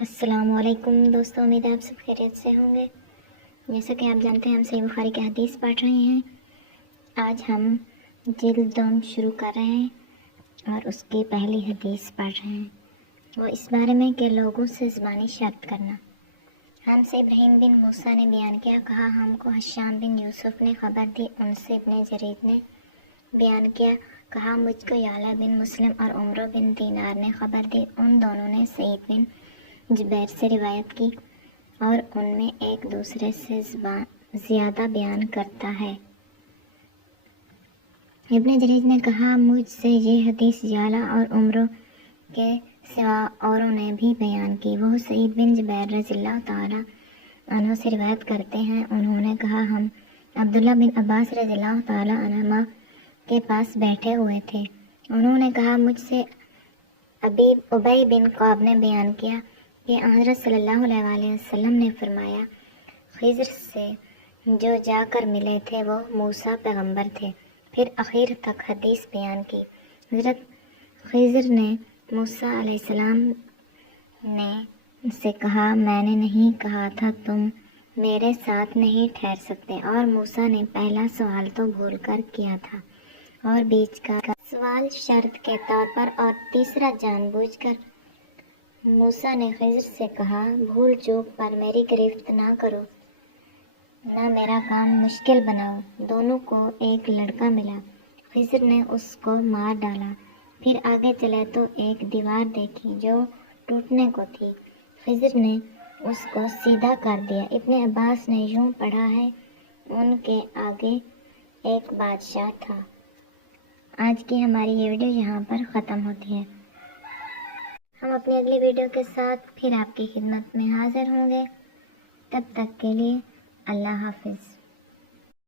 السلام علیکم دوستوں، امید ہے آپ سب خیریت سے ہوں گے۔ جیسا کہ آپ جانتے ہیں ہم صحیح بخاری کی حدیث پڑھ رہے ہیں۔ آج ہم جلد دوم شروع کر رہے ہیں اور اس کی پہلی حدیث پڑھ رہے ہیں۔ وہ اس بارے میں کہ لوگوں سے زبانی شرط کرنا۔ ہم سے ابراہیم بن موسیٰ نے بیان کیا، کہا ہم کو حشام بن یوسف نے خبر دی، ان سے ابن جریر نے بیان کیا، کہا مجھ کو یعلا بن مسلم اور عمرو بن دینار نے خبر دی، ان دونوں نے سعید بن جبیر سے روایت کی اور ان میں ایک دوسرے سے زیادہ بیان کرتا ہے۔ ابن جریج نے کہا مجھ سے یہ حدیث یعلا اور عمرو کے سوا اوروں نے بھی بیان کی، وہ سعید بن جبیر رضی اللہ تعالی عنہ سے روایت کرتے ہیں، انہوں نے کہا ہم عبداللہ بن عباس رضی اللہ تعالی عنہما کے پاس بیٹھے ہوئے تھے، انہوں نے کہا مجھ سے ابی بن کعب نے بیان کیا کہ حضرت صلی اللہ علیہ وآلہ وسلم نے فرمایا، خضر سے جو جا کر ملے تھے وہ موسیٰ پیغمبر تھے، پھر اخیر تک حدیث بیان کی۔ حضرت خضر نے موسیٰ علیہ السلام نے سے کہا میں نے نہیں کہا تھا تم میرے ساتھ نہیں ٹھہر سکتے، اور موسیٰ نے پہلا سوال تو بھول کر کیا تھا اور بیچ کا سوال شرط کے طور پر، اور تیسرا جان بوجھ کر۔ موسیٰ نے خضر سے کہا بھول چوک پر میری گرفت نہ کرو، نہ میرا کام مشکل بناؤ۔ دونوں کو ایک لڑکا ملا، خضر نے اس کو مار ڈالا، پھر آگے چلے تو ایک دیوار دیکھی جو ٹوٹنے کو تھی، خضر نے اس کو سیدھا کر دیا۔ ابن عباس نے یوں پڑھا ہے، ان کے آگے ایک بادشاہ تھا۔ آج کی ہماری یہ ویڈیو یہاں پر ختم ہوتی ہے۔ ہم اپنی اگلی ویڈیو کے ساتھ پھر آپ کی خدمت میں حاضر ہوں گے، تب تک کے لیے اللہ حافظ۔